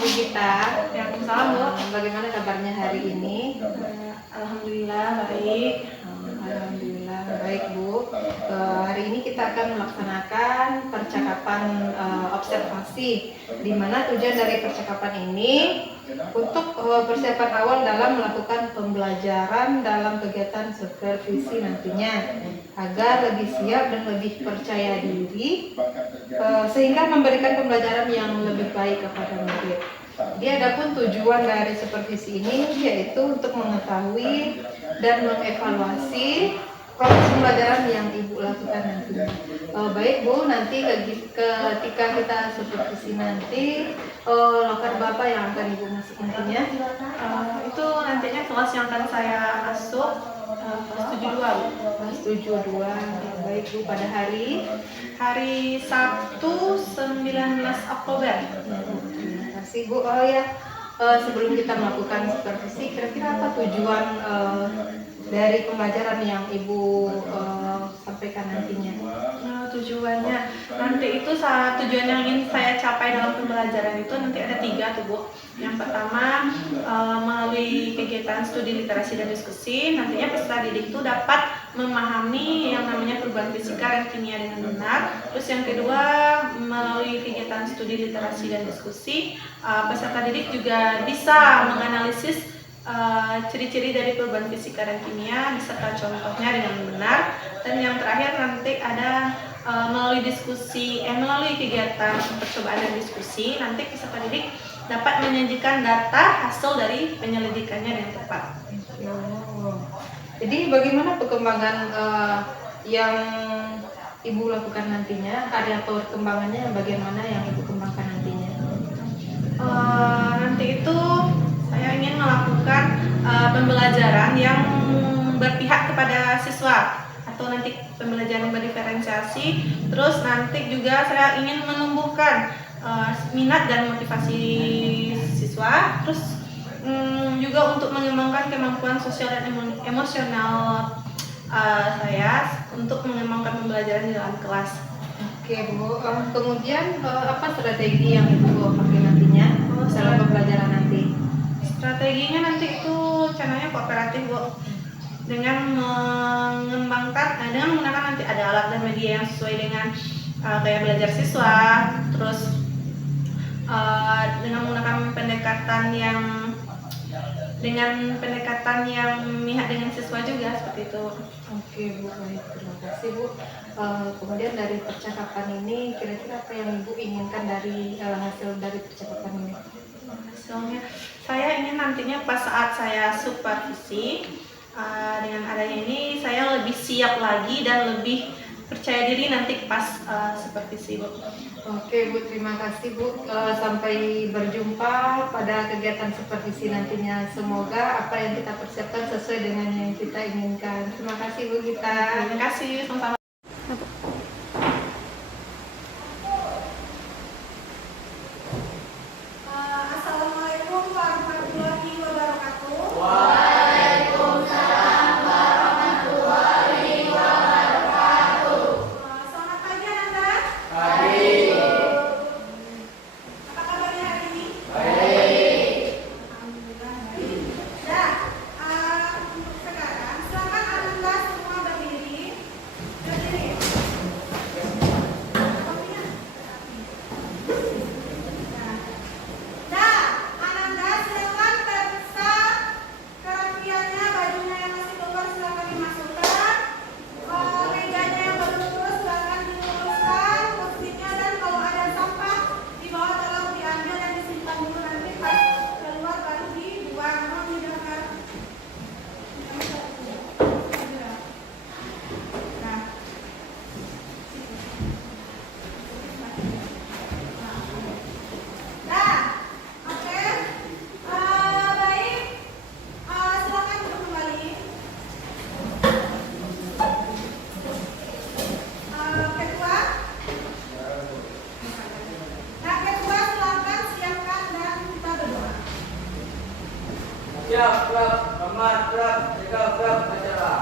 Bu Gita. Waalaikumsalam, Bu. Bagaimana kabarnya hari ini? Alhamdulillah baik. Alhamdulillah baik, Bu. Hari ini kita akan melaksanakan percakapan observasi, di mana tujuan dari percakapan ini untuk persiapan awal dalam melakukan pembelajaran dalam kegiatan supervisi nantinya, agar lebih siap dan lebih percaya diri, sehingga memberikan pembelajaran yang lebih baik kepada murid. Jadi adapun tujuan dari supervisi ini yaitu untuk mengetahui dan mengevaluasi proses pembelajaran yang Ibu lakukan nanti. Baik Bu, nanti ketika kita supervisi nanti, lokal Bapak yang akan Ibu masuk nantinya? Itu nantinya kelas yang akan saya masuk kelas 72, Bu. Kelas 72. Baik Bu, pada hari Sabtu 19 Oktober. Terima kasih Bu. Oh ya, sebelum kita melakukan supervisi, kira-kira apa tujuan dari pembelajaran yang Ibu sampaikan nantinya? Tujuannya nanti itu tujuan yang ingin saya capai dalam pembelajaran itu nanti ada 3 tuh, Bu. Yang pertama, melalui kegiatan studi literasi dan diskusi, nantinya peserta didik itu dapat memahami yang namanya perubahan fisika dan kimia dengan benar. Terus yang kedua, melalui kegiatan studi literasi dan diskusi, peserta didik juga bisa menganalisis ciri-ciri dari perubahan fisika dan kimia beserta contohnya dengan benar. Dan yang terakhir nanti ada melalui kegiatan percobaan dan diskusi, nanti peserta didik dapat menyajikan data hasil dari penyelidikannya dengan tepat. Jadi bagaimana perkembangan yang Ibu lakukan nantinya? Ada perkembangannya bagaimana yang Ibu kembangkan nantinya? Nanti itu saya ingin melakukan pembelajaran yang berpihak kepada siswa, atau nanti pembelajaran yang berdiferensiasi. Terus nanti juga saya ingin menumbuhkan minat dan motivasi siswa. Terus juga untuk mengembangkan kemampuan sosial dan emosional saya untuk mengembangkan pembelajaran di dalam kelas. Oke Bu, kemudian apa strategi yang Ibu pakai nantinya dalam pembelajaran nanti? Strateginya nanti itu channelnya kooperatif, Bu, dengan menggunakan nanti ada alat dan media yang sesuai dengan gaya belajar siswa. Terus dengan menggunakan pendekatan yang memihak dengan siswa juga, seperti itu. Oke Bu, baik, terima kasih Bu. Kemudian dari percakapan ini, kira-kira apa yang Ibu inginkan dari hasil dari percakapan ini? Hasilnya, saya ingin nantinya pas saat saya supervisi, dengan adanya ini saya lebih siap lagi dan lebih percaya diri nanti pas supervisi, Bu. Oke Bu, terima kasih Bu. Sampai berjumpa pada kegiatan supervisi nantinya. Semoga apa yang kita persiapkan sesuai dengan yang kita inginkan. Terima kasih Bu Gita. Terima kasih, sama-sama. Assalamualaikum warahmatullahi wabarakatuh. Selamat pagi Anda. Apa kabarnya hari ini? Alhamdulillah baik. Nah, untuk sekarang silakan Anda semua berdiri. Kopinya. Nah, Ananda silakan periksa kerapiannya, bajunya yang masih keluar silakan dimasukkan, mejanya yang baru lurus silakan diluruskan, kursinya, dan kalau ada sampah di bawah tolong diambil dan disimpan dulu, nanti pas keluar baru dibuang. Mohon didengar. Nah. Nah, oke, baik, silakan duduk kembali. Ketua, nah ketua silakan siapkan dan kita berdoa. Siap, gerak, aman, gerak, jaga, gerak, acara.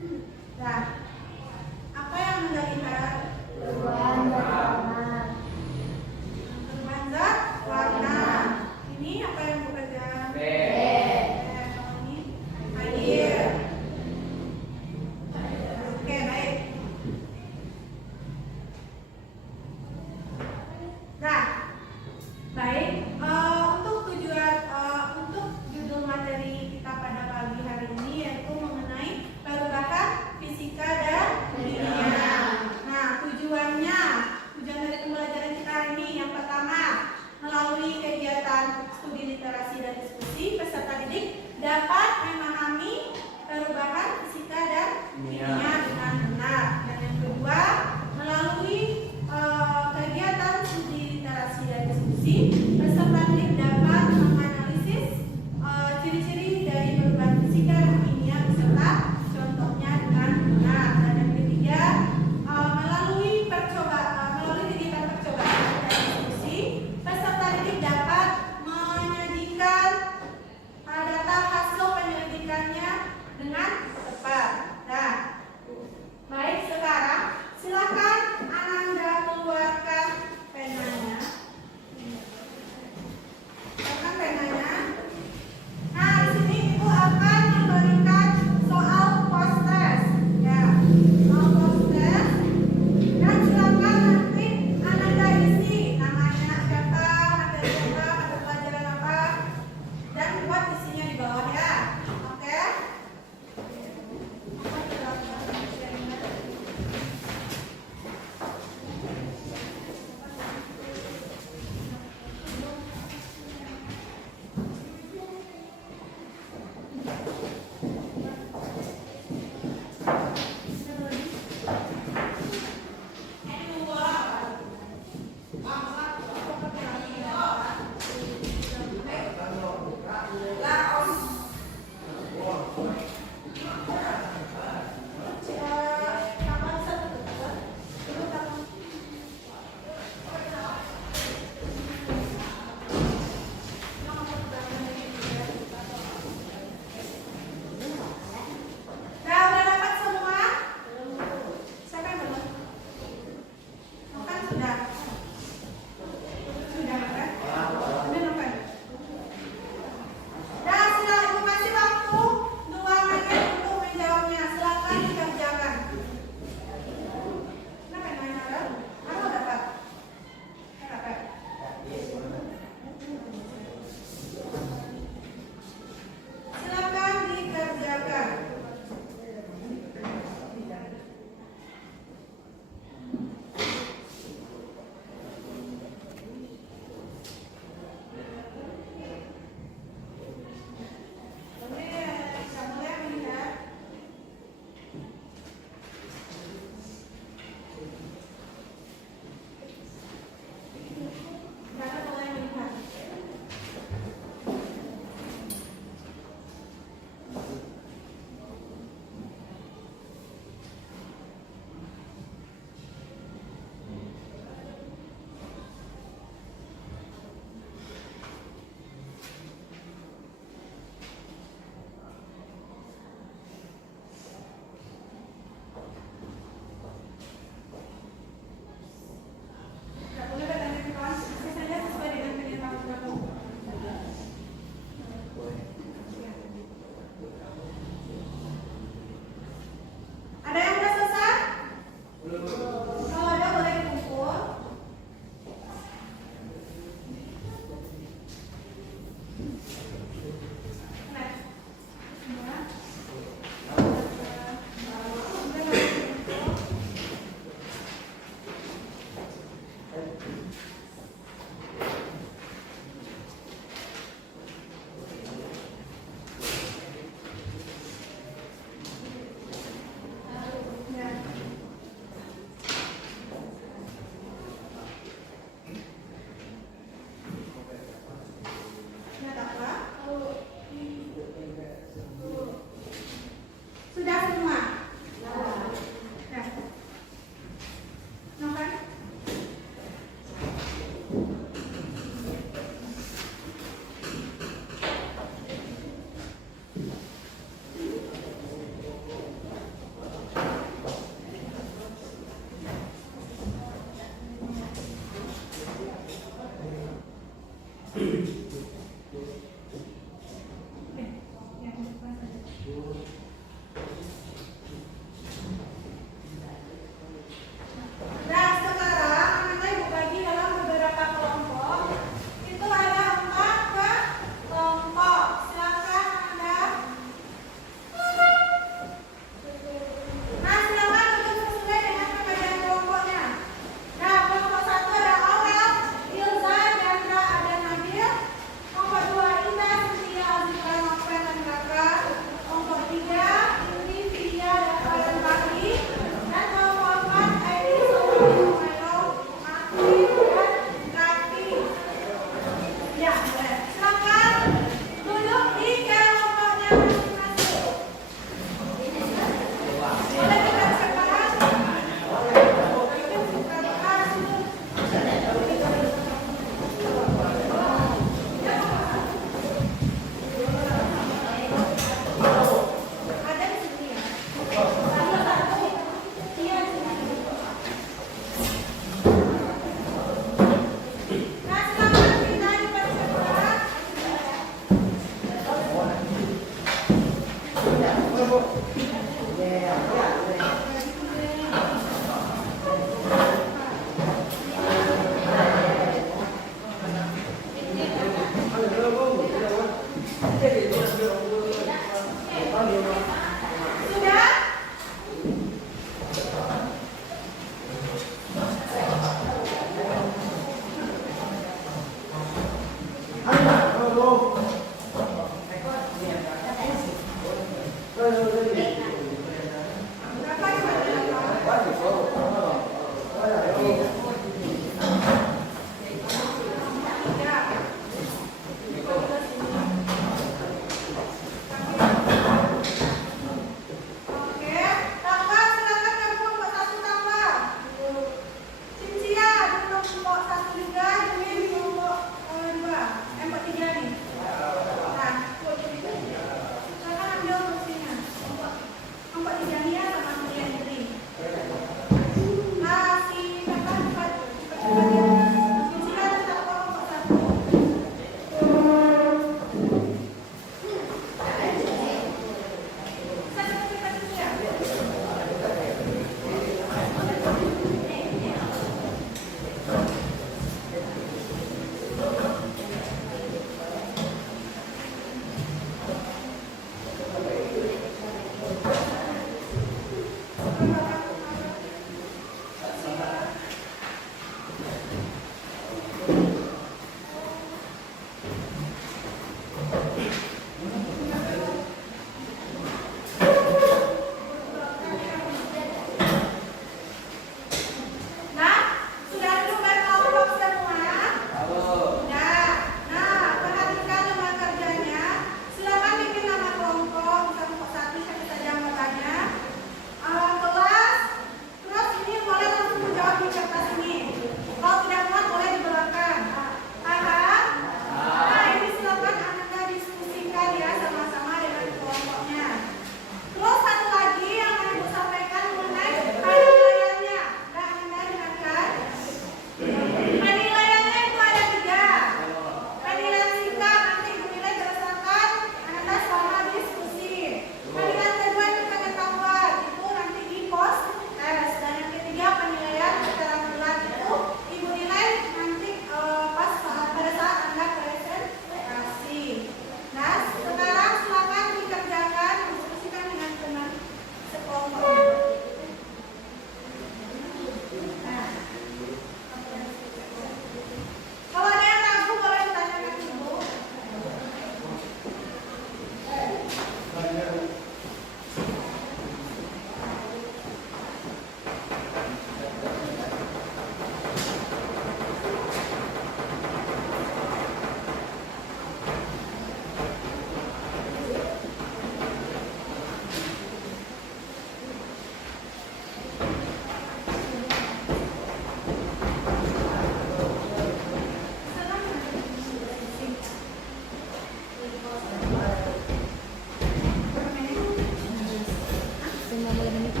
Ya,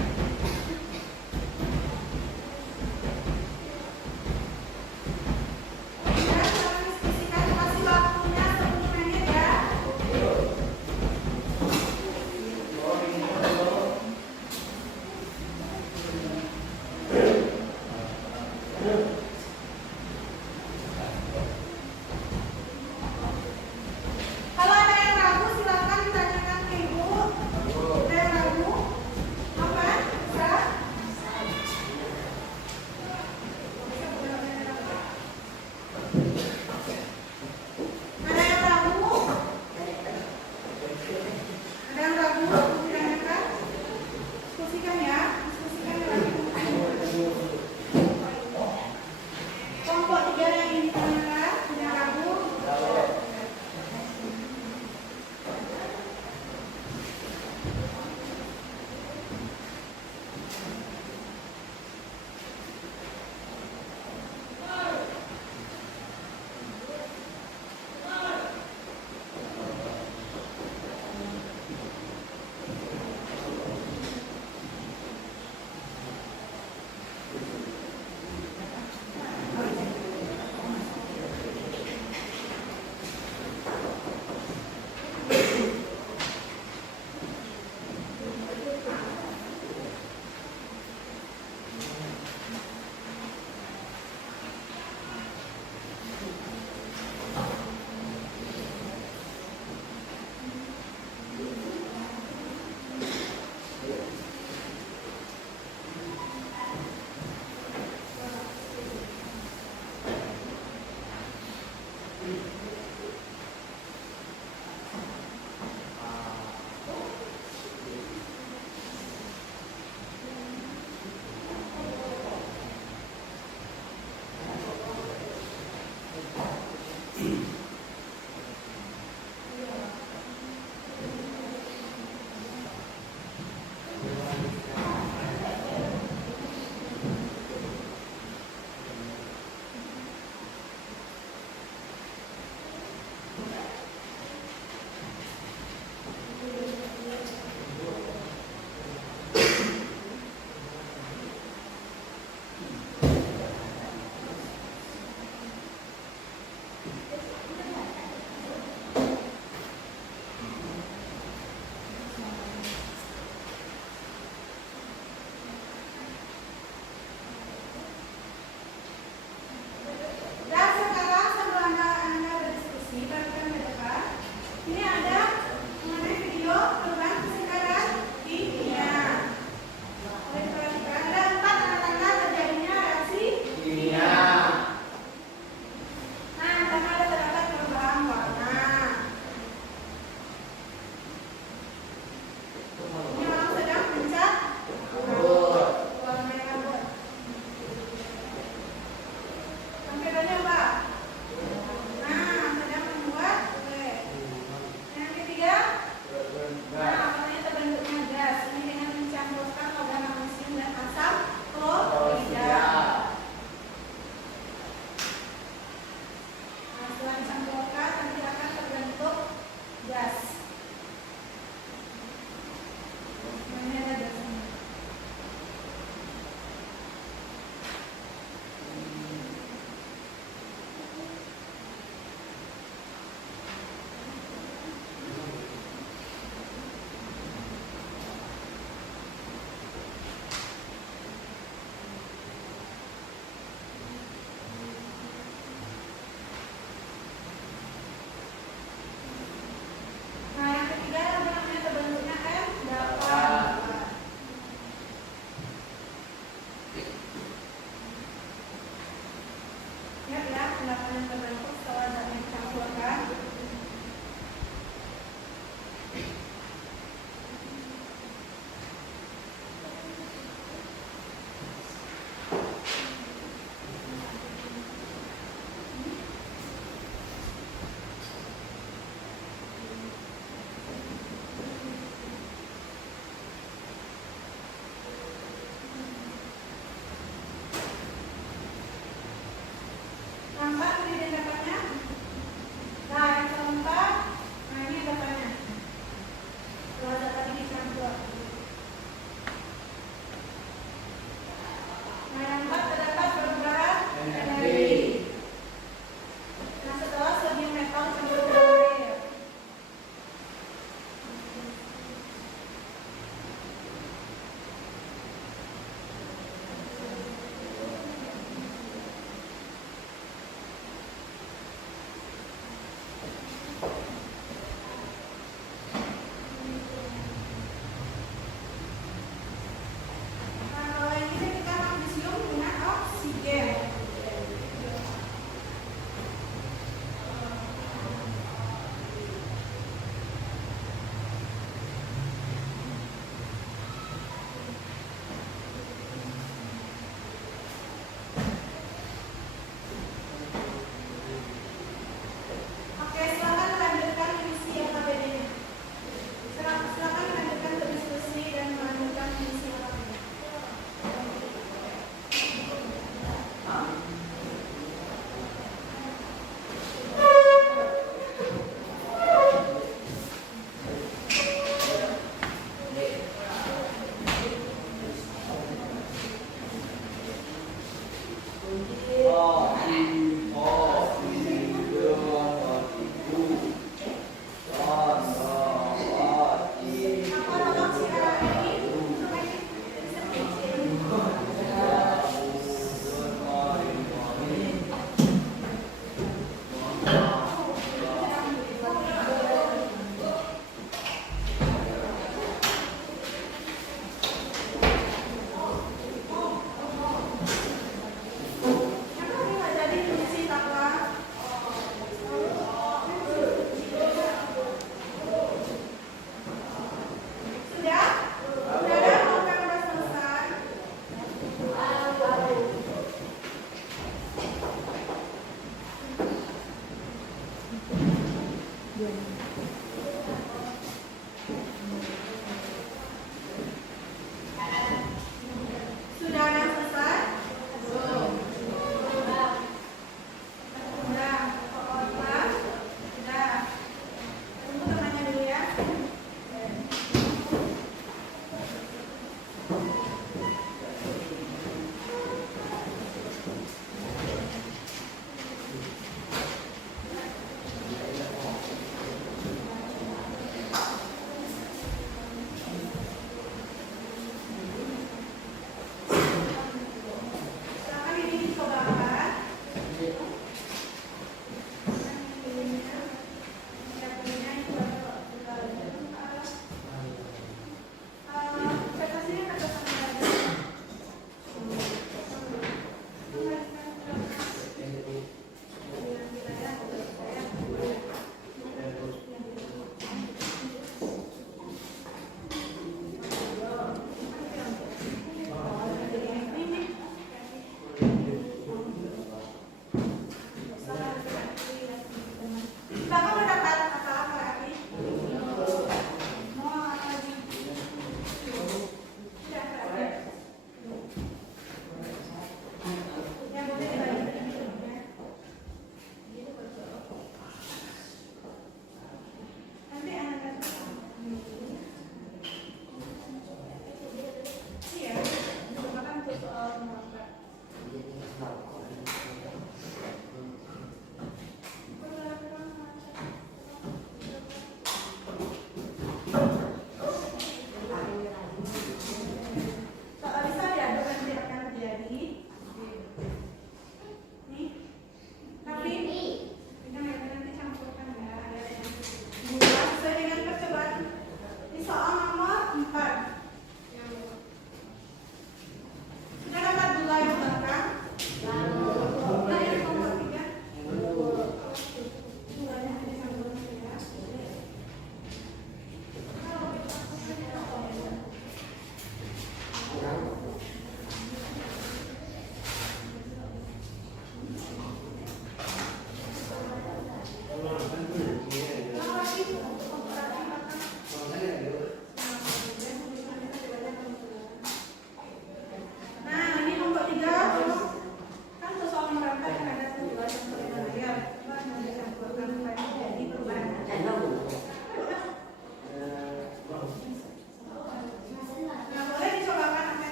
jangan diskusikan, kasih waktunya 10 menit ya. Kalau ada yang ragu silakan ditanyakan ke ibu. Ada yang ragu? Apa? Bisa?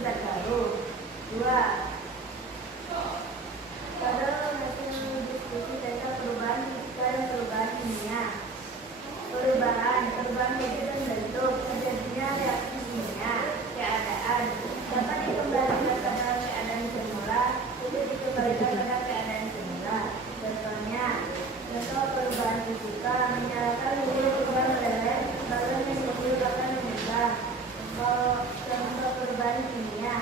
zat baru. 2. Pada hasil diskusi tentang perubahan fisika dan perubahan kimia. Perubahan wujud dan bentuk, terjadinya reaksi kimia, keadaan dapat dikembalikan ke dalam keadaan semula, tidak dikembalikan pada keadaan semula. Contohnya, contoh perubahan fisika menyalakan mobil berubah meleleh, balon yang mobil akan menyala. Contoh perubahan kimia,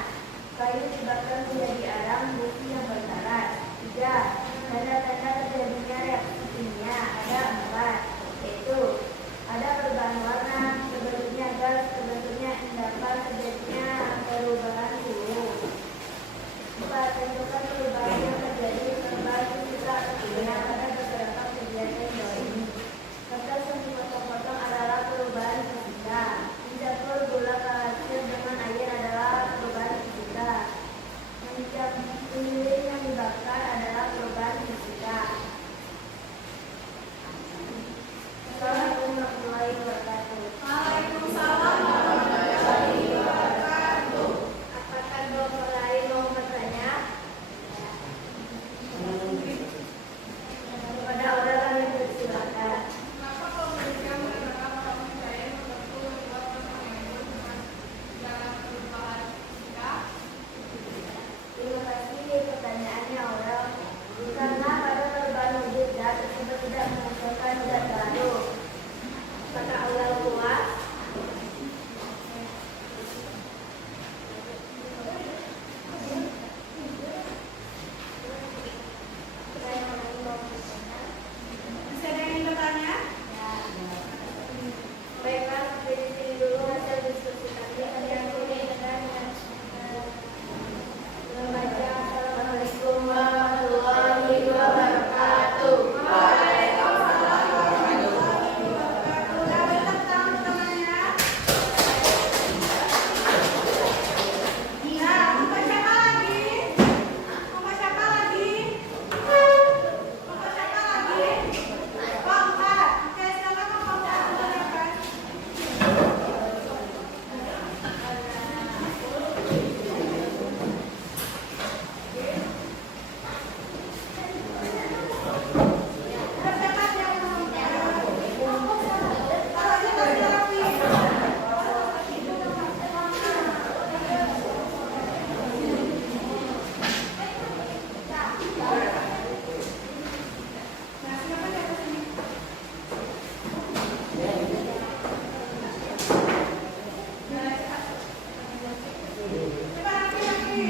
kayu dibakar menjadi arang, besi yang berkarat. 3. Tanda-tanda terjadinya reaksi kimia ada 4, yaitu ada perubahan warna, terbentuknya gas, terbentuknya endapan, terjadinya perubahan suhu. 4. Tentukan perubahan yang terjadi perubahan fisika atau kimia pada beberapa kejadian ini. Kertas yang dipotong-potong adalah perubahan fisika. Mencampur gula kalsium dengan air adalah perubahan fisika. Lilin yang dibakar adalah perubahan fisika. Assalamualaikum warahmatullahi wabarakatuh. Waalaikumsalam warahmatullahi wabarakatuh. Apakah dokter lain mau bertanya? Kepada orang kami persilakan. Terima kasih pertanyaannya orang. Karena pada perubahan wujud zat tersebut tidak menghasilkan zat baru. Kata Allah luas. Masih ada yang ingin bertanya? Ya. Baiklah, dari sini dulu hasil diskusi kami. Kalian boleh dengan membaca. Assalamualaikum warahmatullahi wabarakatuh. Waalaikumsalam warahmatullahi wabarakatuh. Ada tentang temannya? Iya, mau siapa lagi? Mau siapa lagi? Mau siapa lagi? Pak Ustaz. Oke, silakan Pak Ustaz menjelaskan. Percepat ya, kalau kita sudah rapi. Nah, silakan di atas ini. Coba laki-laki.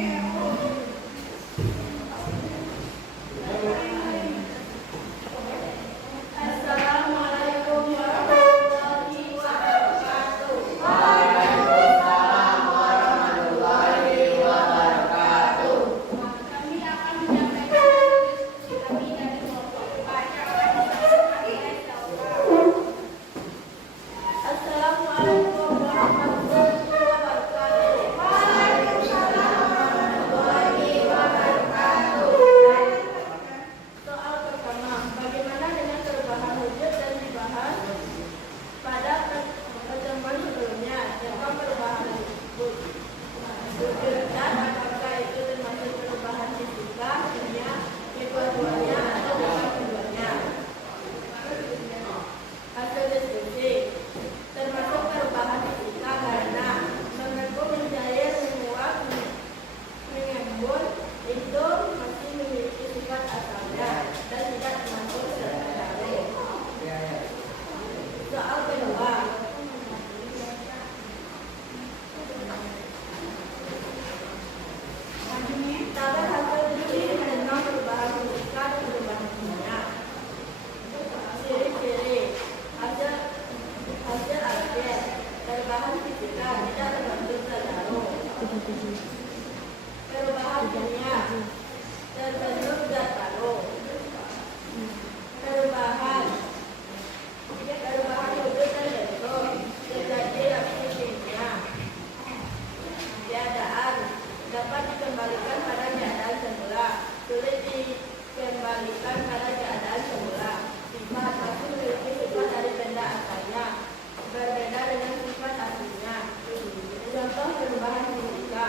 Assalamualaikum warahmatullahi wabarakatuh. Waalaikumsalam warahmatullahi wabarakatuh. Kami akan menyampaikan diskusi kami dari kelompok 4 yang akan disampaikan oleh Saudara. Assalamualaikum warahmatullahi wabarakatuh. Waalaikumsalam warahmatullahi wabarakatuh. Soal pertama, bagaimana dengan perubahan wujud dan dibahas pada pertemuan sebelumnya tentang perubahan wujud dan apakah itu termasuk perubahan fisika, kimia, kedua-duanya atau bukan keduanya. Hasil diskusi termasuk perubahan fisika karena mengembung, mencair, menguap, mengembun itu masih memiliki sifat asalnya dan tidak termasuk zat baru. Soal kedua, tabel hasil diskusi tentang perubahan fisika dan perubahan kimia. Ciri-ciri hasil akhir perubahan fisika tidak terbentuk zat baru. Perubahan kimia terbentuk zat baru. Perubahan wujud dan bentuk terjadi reaksi kimia. Keadaan dapat dikembalikan pada keadaan semula, sulit dikembalikan pada keadaan semula. Sifat masih memiliki sifat dari benda asalnya, berbeda dengan sifat aslinya. Contoh perubahan fisika.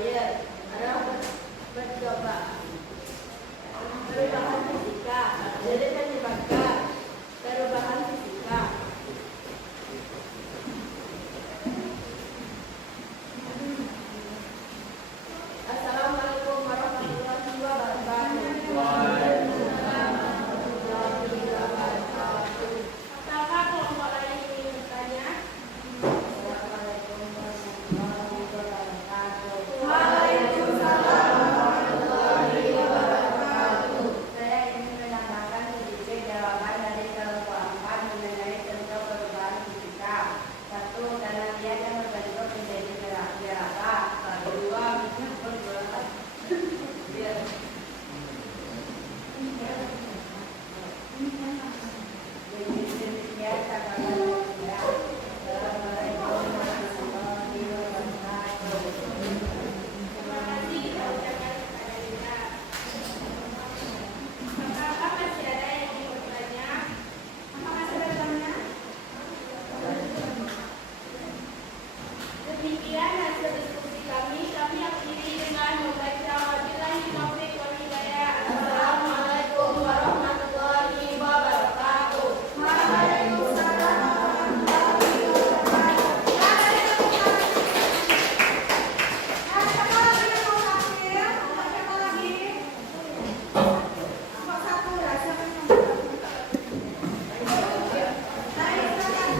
Mayer adalah percobaan. Perubahan fisika jadi menyebabkan perubahan fisika. Assalamualaikum warahmatullahi wabarakatuh. Apakah kelompok lain ingin bertanya? Assalamualaikum warahmatullahi wabarakatuh. Waalaikumsalam warahmatullahi wabarakatuh. Saya ingin menambahkan sedikit jawaban dari kelompok 4 mengenai contoh perubahan fisika. 1. Tanah liat yang berbentuk menjadi jerapah. 2. Demikian hasil diskusi kami akhiri dengan membaca wabillahi taufiq wal hidayah. Assalamualaikum warahmatullahi wabarakatuh. Waalaikumsalam warahmatullahi wabarakatuh. Ada siapa lagi yang mau tampil? Ada siapa lagi? Kok satu ya? Siapa yang mau tampil? Saya silakan.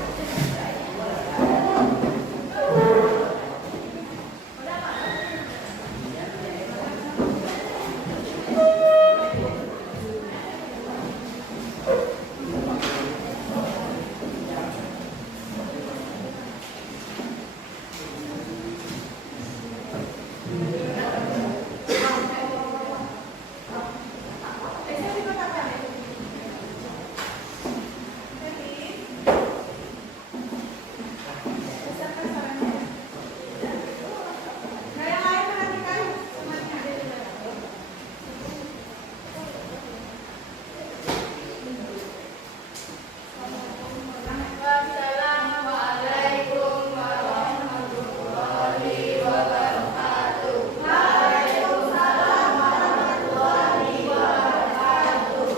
Wassalamualaikum warahmatullahi wabarakatuh. Waalaikumsalam warahmatullahi wabarakatuh.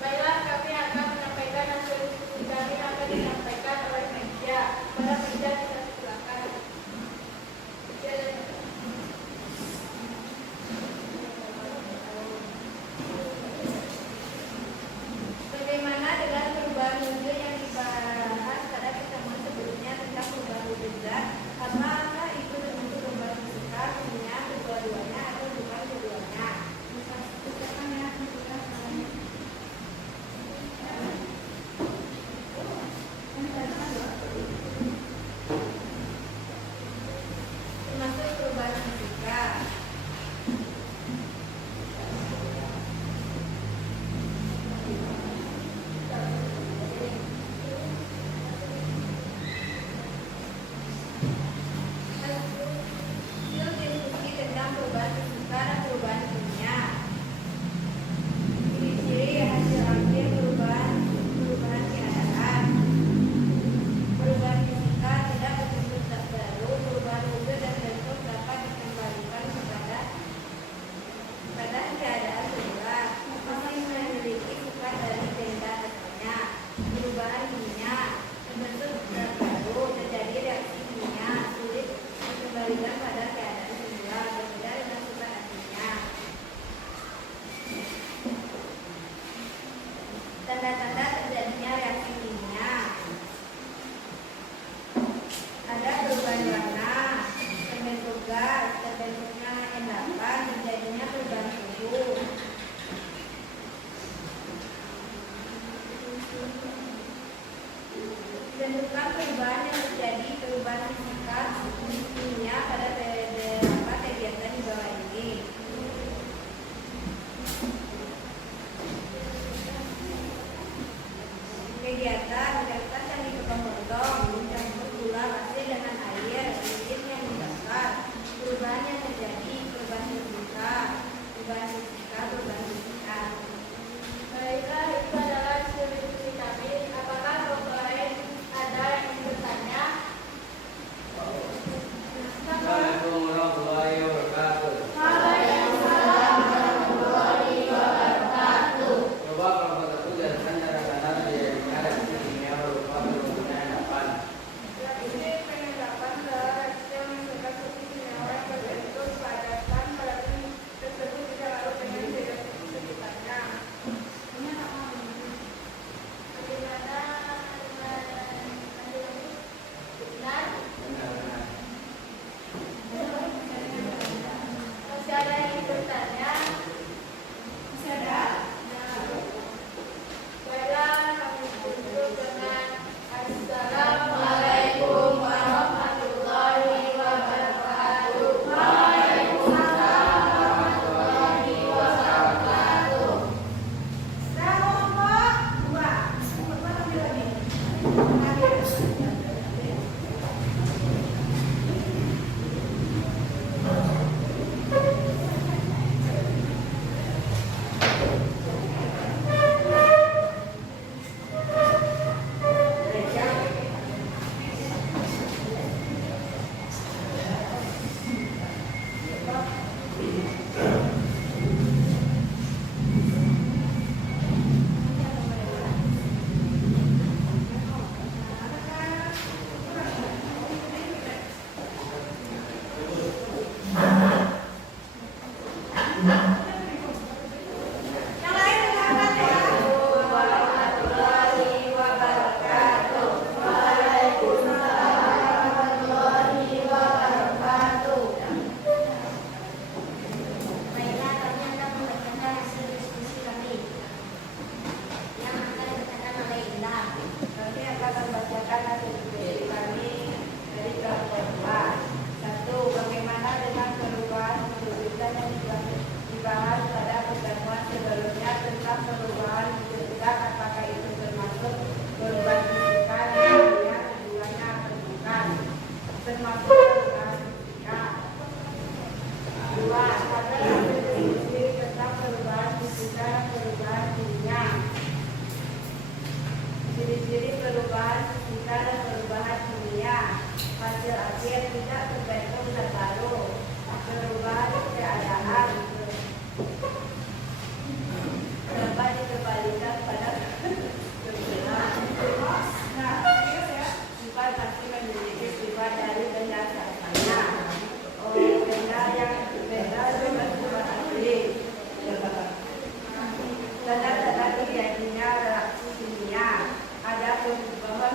Baiklah, kami akan menyampaikan hasil diskusi kami yang akan disampaikan oleh media. Para media bisa silakan. Bagaimana dengan perubahan wujud yang dibahas pada pertemuan sebelumnya tentang perubahan wujud zat? Apakah itu bentuk perubahan fisika, kimia, kedua-duanya atau bukan keduanya? Misalkan ya, termasuk perubahan fisika. Hasil diskusi tentang perubahan fisika dan perubahan kimia. Ciri-ciri hasil akhir perubahan keadaan. Perubahan fisika tidak berbentuk zat baru. Perubahan wujud dan bentuk dapat dikembalikan pada keadaan semula. Masih memiliki sifat dari benda asalnya. Perubahan kimia membentuk zat baru, terjadi reaksi kimia, sulit dikembalikan pada keadaan semula, berbeda dengan sifat aslinya. Tanda-tanda terjadinya reaksi kimia. Ada perubahan warna, terbentuk gas, terbentuknya endapan, terjadinya perubahan suhu. Bentukan perubahan yang terjadi, perubahan fisika kimia pada beberapa kegiatan di bawah ini. Kegiatan candi potong-potong, mencampur gula pasir dengan air, lilin yang dibakar. Perubahan yang terjadi, perubahan fisika, perubahan fisika. Baiklah, itu adalah hasil diskusi kami. Apakah kelompok lain ada yang ingin bertanya? termasuk perubahan fisika. 2. Sadar akan diri sendiri tentang perubahan fisika dan perubahan kimia. Ciri-ciri perubahan fisika dan perubahan kimia. Hasil akhir tidak terbentuk dan baru. Perubahan keadaan dapat dikembalikan pada sifat pasti memiliki sifat dari benda asalnya. Benda yang berbeda dengan sifat asli. Tanda-tanda terjadinya reaksi kimia. Ada perubahan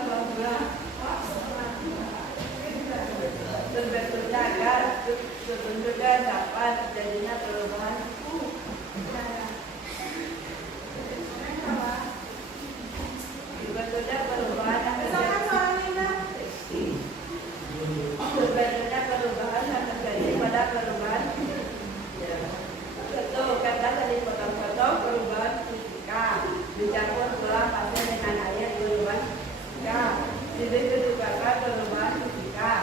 terbentuknya gas, terbentuknya dapat terjadinya perubahan terbentuknya perubahan yang terbentuknya perubahan yang terjadi pada perubahan itu kata tadi potong-potong perubahan fisika dicampur gula pasir dengan air perubahan fisika diberikan perubahan fisika.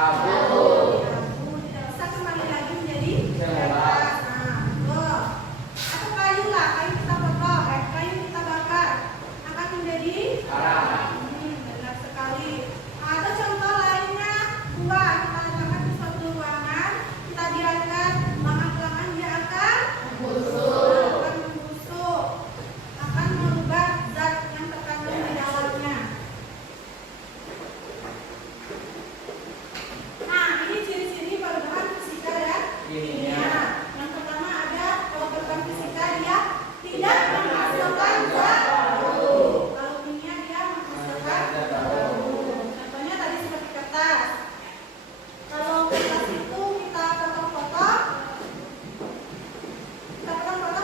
Abu. Tidak usah kembali lagi menjadi kertas. Nah, tuh. Atau kayu lah, kayu kita potong, kayu kita bakar akan menjadi Arang. benar sekali. Atau contoh lainnya, buah kita letakkan di suatu ruangan, kita biarkan lama-kelamaan dia akan membusuk, akan merubah zat yang terkandung di dalamnya. Nah, ini ciri-ciri perubahan fisika ya. Kimia. Yang pertama ada kalau perubahan fisika dia tidak menghasilkan zat baru. Kalau kimia dia menghasilkan zat baru. Contohnya tadi seperti kertas. Kalau kertas itu kita potong-potong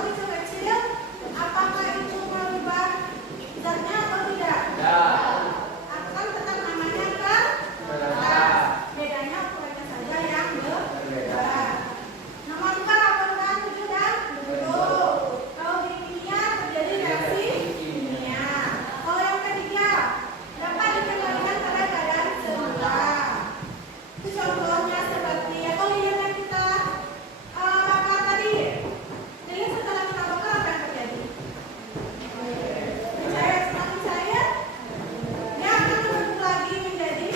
kecil-kecil, apakah itu merubah zatnya atau tidak? Ya. Akan tetap namanya kertas. Bedanya ukurannya saja yang berbeda. Nomor 4 perubahan tujuh dan bentuk. Kalau di kimia terjadi reaksi kimia. Kalau yang ketiga dapat dikembalikan pada keadaan semula. Itu contohnya seperti atau lilin yang kita bakar tadi. Lilin setelah kita bakar apa yang terjadi? Mencair, semakin cair dia akan berbentuk lagi menjadi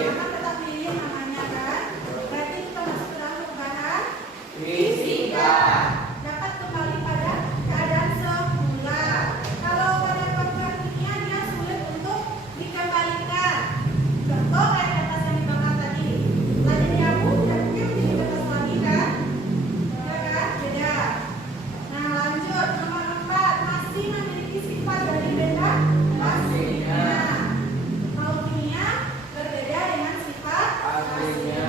akan tetap lilin namanya kan. Berarti kita masuk ke dalam perubahan fisika. Dapat kembali pada keadaan semula. Kalau pada perubahan kimia dia sulit untuk dikembalikan. Contoh kayak kertas yang dibakar tadi. Tadi abu dan mungkin menjadi kertas lagi kan? Ya kan? Beda. Nah lanjut nomor 4 masih memiliki sifat dari benda pastinya. Kalau kimia berbeda dengan sifat Aslinya.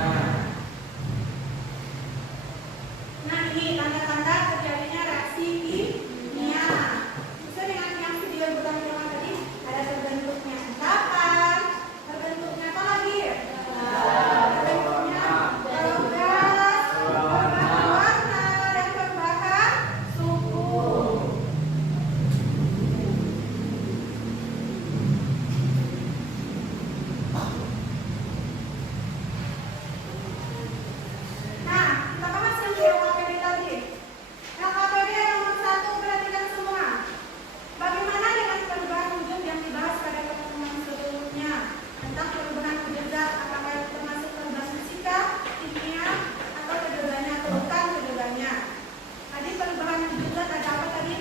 Nah ini tanda-tanda terjadinya reaksi kimia. Sesuai dengan yang video pertama tadi ada terbentuknya endapan, terbentuknya apa lagi? Terbentuknya gas, perubahan warna dan perubahan suhu. Nah, kita bahas yang di LKPD tadi. LKPD nomor 1 perhatikan semua. Bagaimana dengan perubahan wujud yang dibahas pada pertemuan sebelumnya tentang perubahan wujud zat, apakah itu termasuk perubahan fisika, kimia, atau keduanya atau bukan keduanya? Tadi perubahan wujud zat ada apa tadi?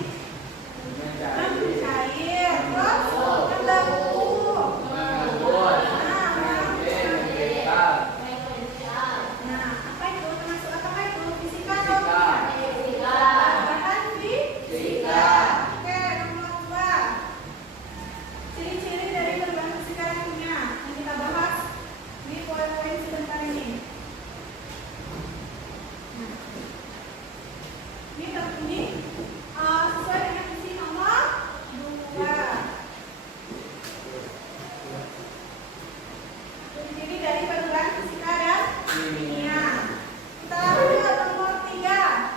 Mencair, terus membentuk. Nah, apa itu termasuk apakah itu fisika atau kimia? Perubahan fisika. Oke, nomor 2. Ciri-ciri dari perubahan fisika dan kimia yang kita bahas di poin-poin sebentar ini. Nah, ini sesuai dengan isi nomor 2. Ciri-ciri dari perubahan fisika dan kimia. Kita lanjut nomor 3.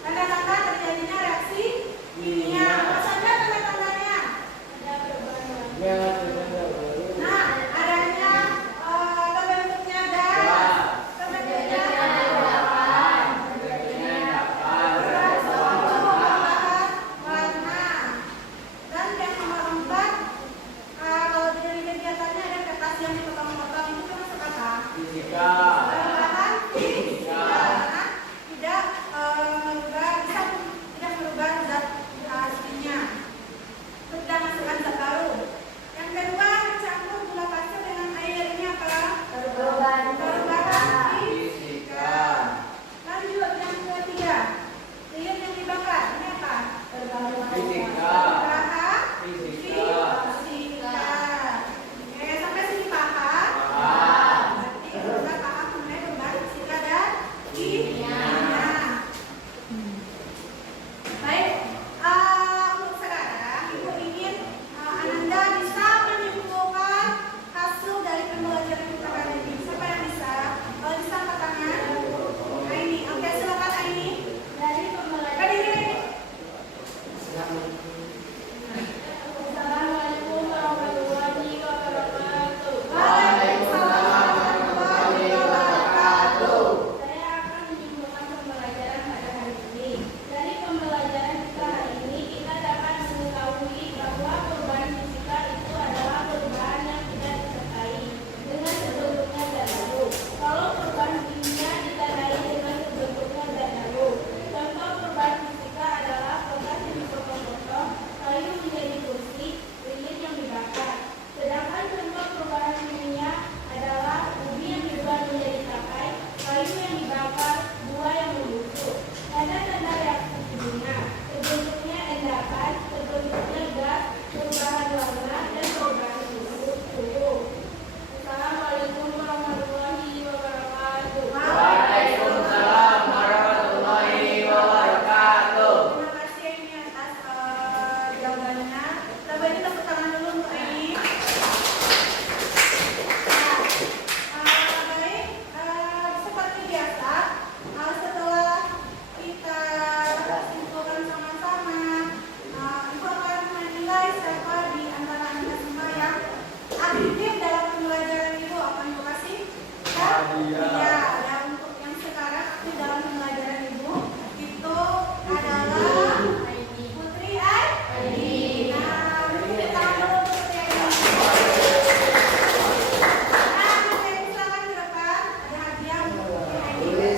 Tanda-tanda terjadinya reaksi kimia. Apa saja tanda-tandanya? Nah, adanya terbentuknya gas, terbentuknya endapan, perubahan suhu, perubahan warna. Dan yang nomor 4, kalau dari kegiatannya ada kertas yang dipotong-potong itu termasuk apa? Fisika. Perubahan fisika. Karena tidak tidak merubah zat aslinya. Tidak masukkan zat baru. Yang kedua, mencampur gula pasir dengan air ini apa? Perubahan fisika. Lanjut yang ketiga, lilin yang dibakar ini apa? Fisika. Perubahan Fisika. fisika. Oke, sampai sini paham? Paham. Berarti sudah paham Iya, dan untuk yang sekarang aktif dalam pembelajaran Ibu itu adalah Putri Aini. Nah, kita tangan dulu untuk Putri Aini. Nah, Putri Aini silakan ke depan. Ada hadiah untuk Putri Aini.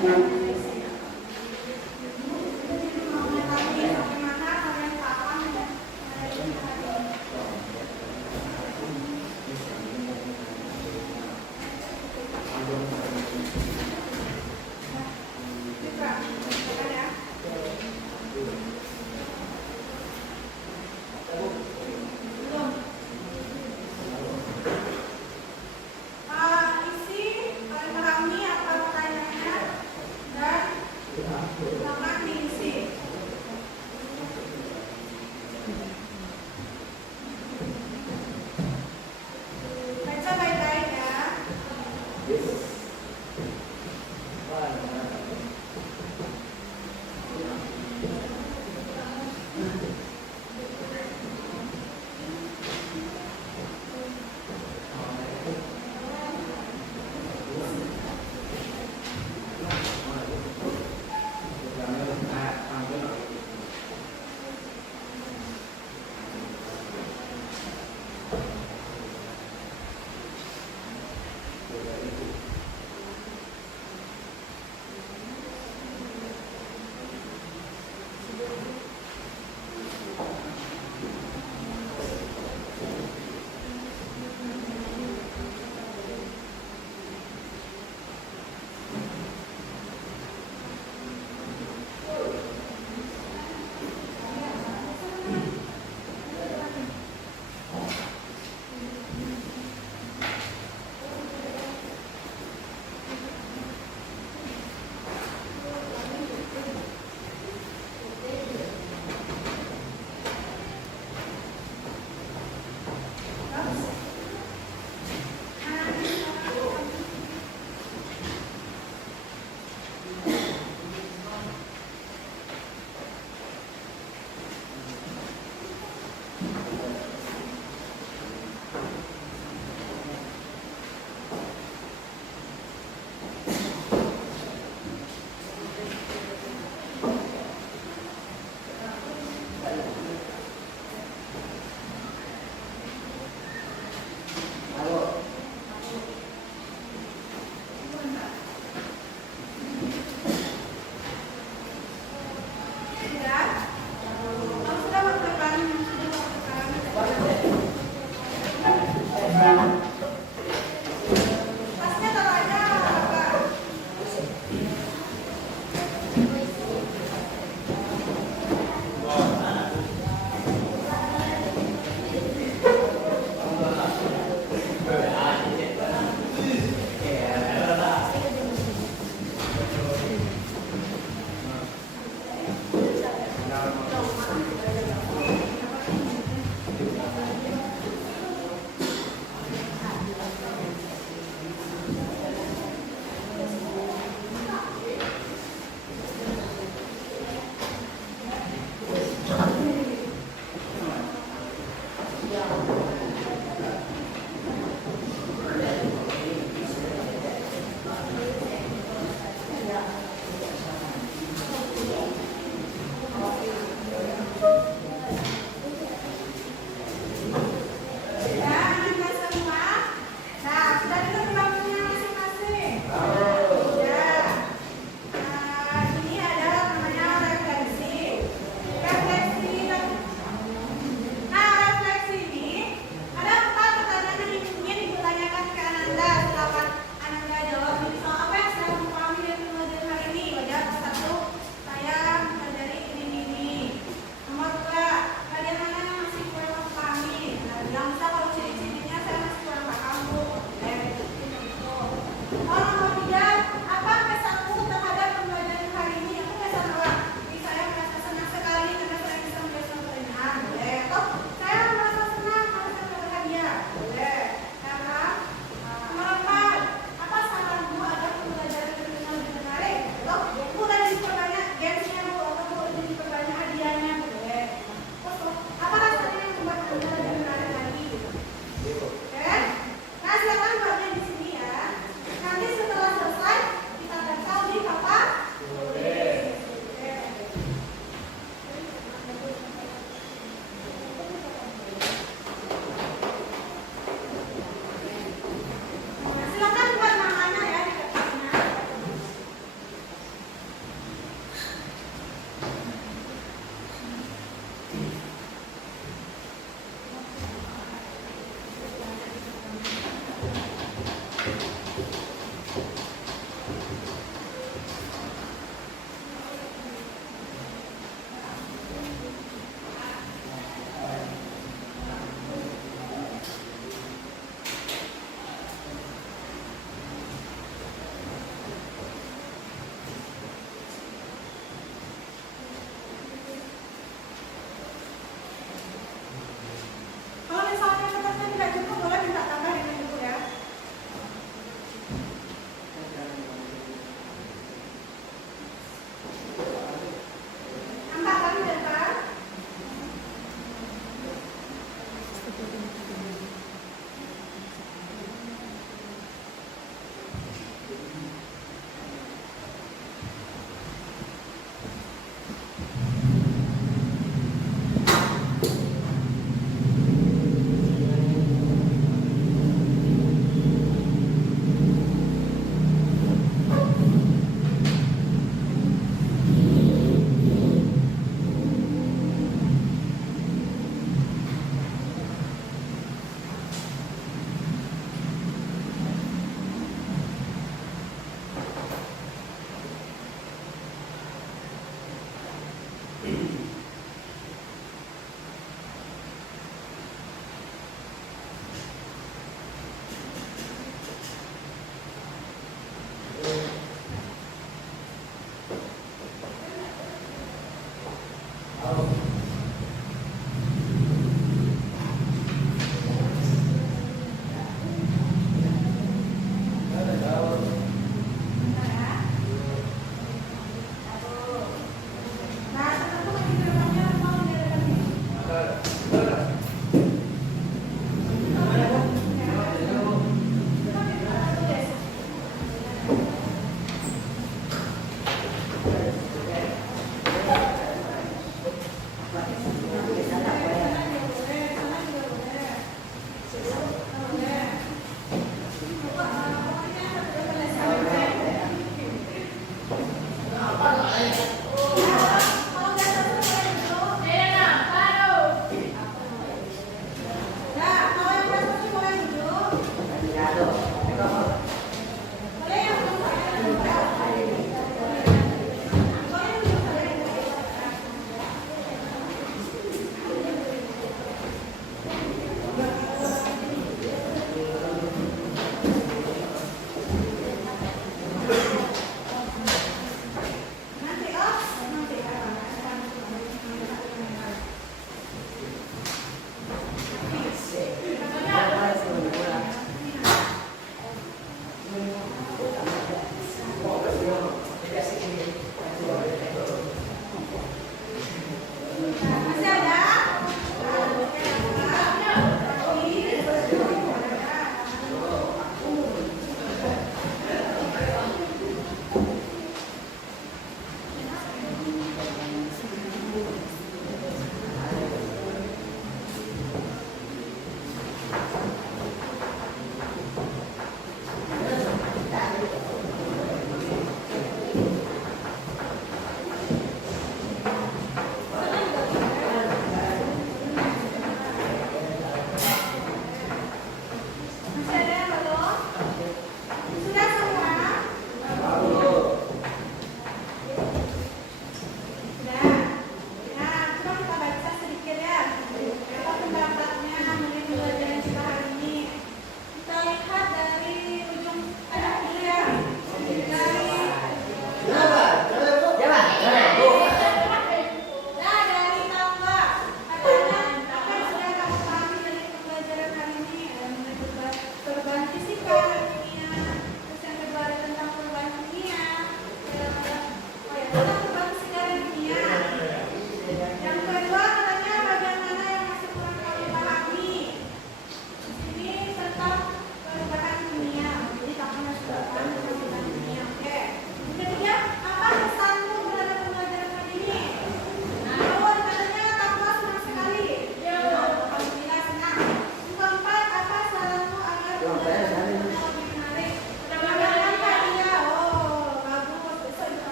Mau mengetahui bagaimana kalian paham dan Juga, silakan ya. Belum. Isi kalian pahami apa pertanyaannya dan silakan diisi. Baca baik-baik ya. Sudah? Kamu sudah waktukan yang sudah waktukan. Tasnya taruh aja, Kak.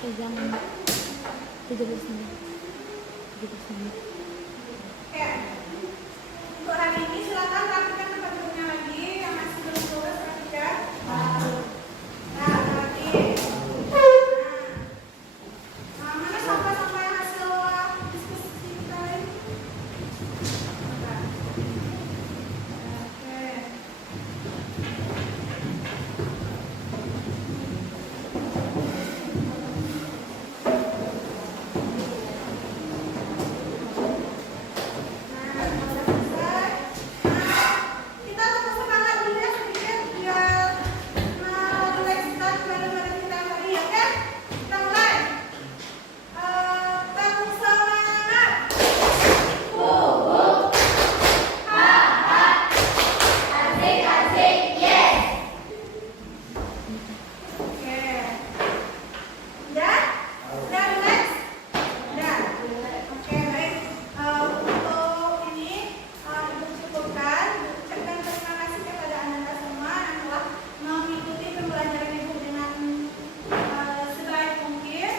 pakai jam 17 menit. 17 menit. Oke. Untuk hari ini silakan rapikan tempat duduknya lagi. Yang masih belum lurus rapikan. Nah, lagi. Nah, mana sampah-sampah yang hasil diskusi kita ini? Nah. Oke. Nah, sudah selesai. Nah, kita tepuk semangat dulu ya sedikit biar melekskan badan-badan kita yang tadi, oke? Kita mulai. Tepuk semangat. Oke. Udah? Udah relax? Udah. Oke, baik. Untuk ini Ibu cukupkan. Ucapkan terima kasih kepada Anda semua yang telah mengikuti pembelajaran Ibu dengan sebaik mungkin.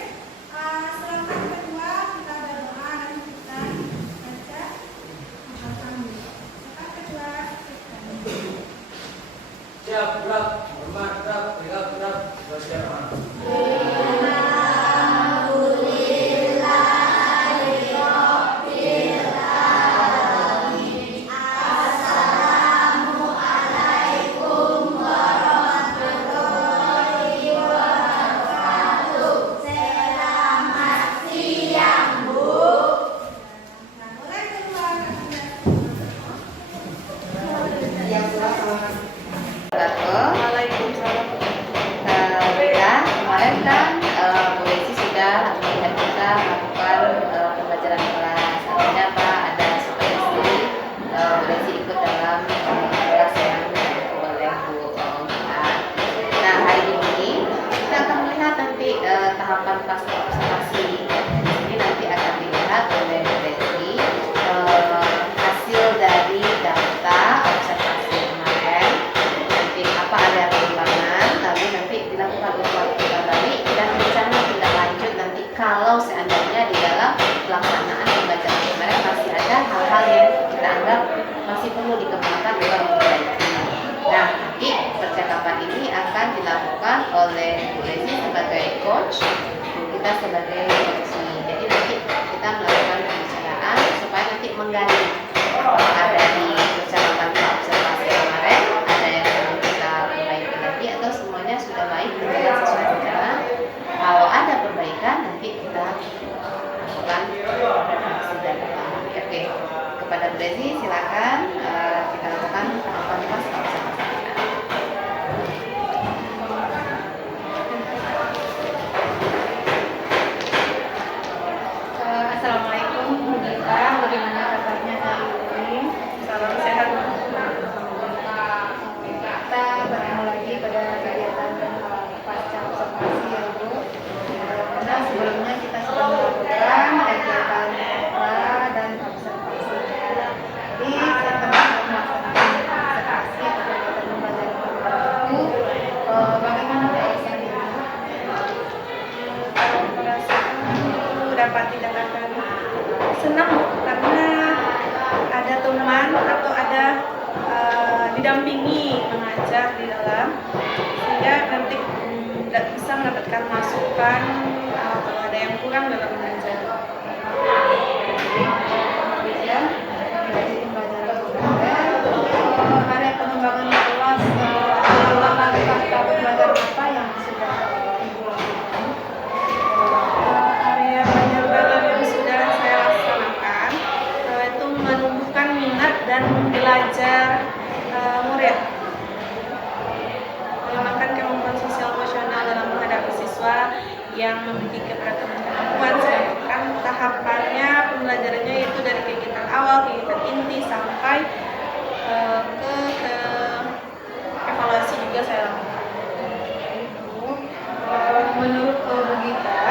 Silakan kedua kita berdoa dan kita baca silakan kedua. Siap, gerak, hormat, gerak, tegak, gerak, berjamaah. Nah, mulai kedua. Waalaikumsalam. Kita kemarin kan Bu Desi sudah melihat kita melakukan pembelajaran kelas. Artinya apa? Ada supervisi. Bu Desi ikut dalam kelas yang oleh Bu Mita. Nah, hari ini kita akan melihat nanti tahapan kelas observasi. Di sini nanti akan dilihat oleh Bu Desi hasil dari data observasi kemarin. Nanti apa ada pengembangan, lalu nanti dilakukan ulang kembali dan rencana tindak lanjut nanti kalau seandainya di dalam pelaksanaan pembelajaran kemarin masih ada hal-hal yang kita anggap masih perlu dikembangkan atau diperbaiki. Nah, nanti percakapan ini akan dilakukan oleh Bu Lesi sebagai coach, kita sebagai coach. Jadi nanti kita melakukan pembicaraan supaya nanti menggali ada di percakapan observasi kemarin, ada yang perlu kita perbaiki lagi atau semuanya sudah baik berjalan sesuai rencana. Kalau ada perbaikan nanti kita lakukan revisi dan evaluasi. Oke, kepada Bu Desi silakan kita lakukan tahapan kelas observasi kita. Assalamualaikum Bu Dita, bagaimana kabarnya hari ini? Salam sehat. Kita bertemu lagi pada kegiatan pasca observasi ya Bu. Karena sebelumnya kita sudah melakukan kegiatan pra dan observasi. Jadi setelah melaksanakan observasi atau kegiatan pembelajaran itu, bagaimana perasaannya? Perasaan dapat dikatakan senang karena ada teman atau ada didampingi pengajar di dalam sehingga nanti bisa mendapatkan masukan kalau ada yang kurang dalam belajar. Kemudian dari pembelajaran kemarin, area pengembangan kelas langkah-langkah pembelajaran apa yang sudah Ibu lakukan? Area pengembangan yang sudah saya laksanakan itu menumbuhkan minat dan belajar murid, mengembangkan kemampuan sosial emosional dalam menghadapi siswa yang memiliki keberagaman kemampuan, sedangkan tahapannya pembelajarannya itu dari kegiatan awal, kegiatan inti sampai ke evaluasi juga saya lakukan. Menurut Bu Gita,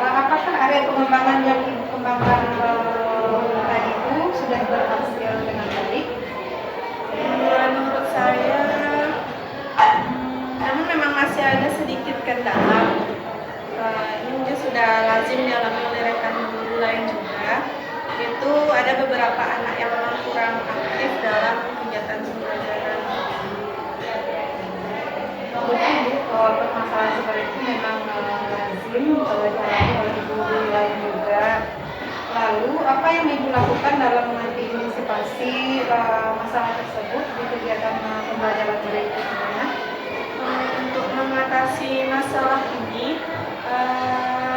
apakah area pengembangan yang Ibu kembangkan tadi itu sudah berhasil dengan baik? Menurut saya, namun memang masih ada sedikit kendala sudah lazim dialami oleh rekan guru lain juga, itu ada beberapa anak yang memang kurang aktif dalam kegiatan pembelajaran. Kemudian permasalahan seperti itu memang lazim dialami oleh guru lain juga. Lalu apa yang Ibu lakukan dalam mengantisipasi masalah tersebut di kegiatan pembelajaran berikutnya? Untuk mengatasi masalah ini,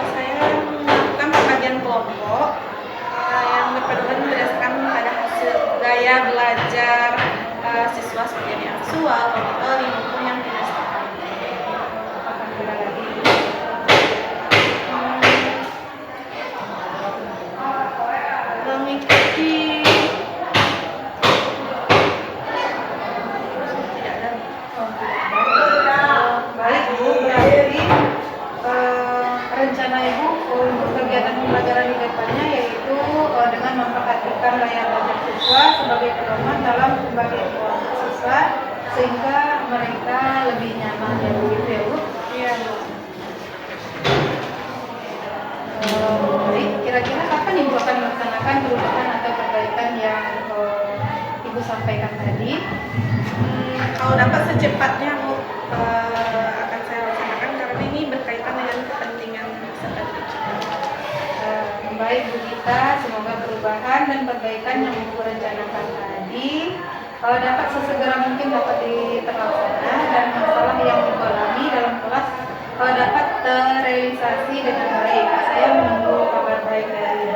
saya melakukan pembagian kelompok yang berpedoman berdasarkan pada hasil gaya belajar siswa seperti yang visual, auditori maupun yang kinestetik. Mengikuti tidak ada. Baik Bu, berarti rencana Ibu untuk kegiatan pembelajaran di depannya yaitu dengan memperhatikan layar belajar siswa sebagai pedoman dalam pembagian kelompok siswa sehingga mereka lebih nyaman ya begitu ya Bu? Iya, Bu. Baik, kira-kira kapan Ibu akan melaksanakan perubahan atau perbaikan yang Ibu sampaikan tadi? Kalau dapat secepatnya, Bu, akan saya laksanakan karena ini berkaitan dengan kepentingan peserta didik. Baik Bu Gita, semoga perubahan dan perbaikan yang Ibu rencanakan tadi dapat sesegera mungkin dapat terlaksana dan masalah yang Ibu alami dalam kelas dapat terrealisasi dengan baik. Saya menunggu kabar baik dari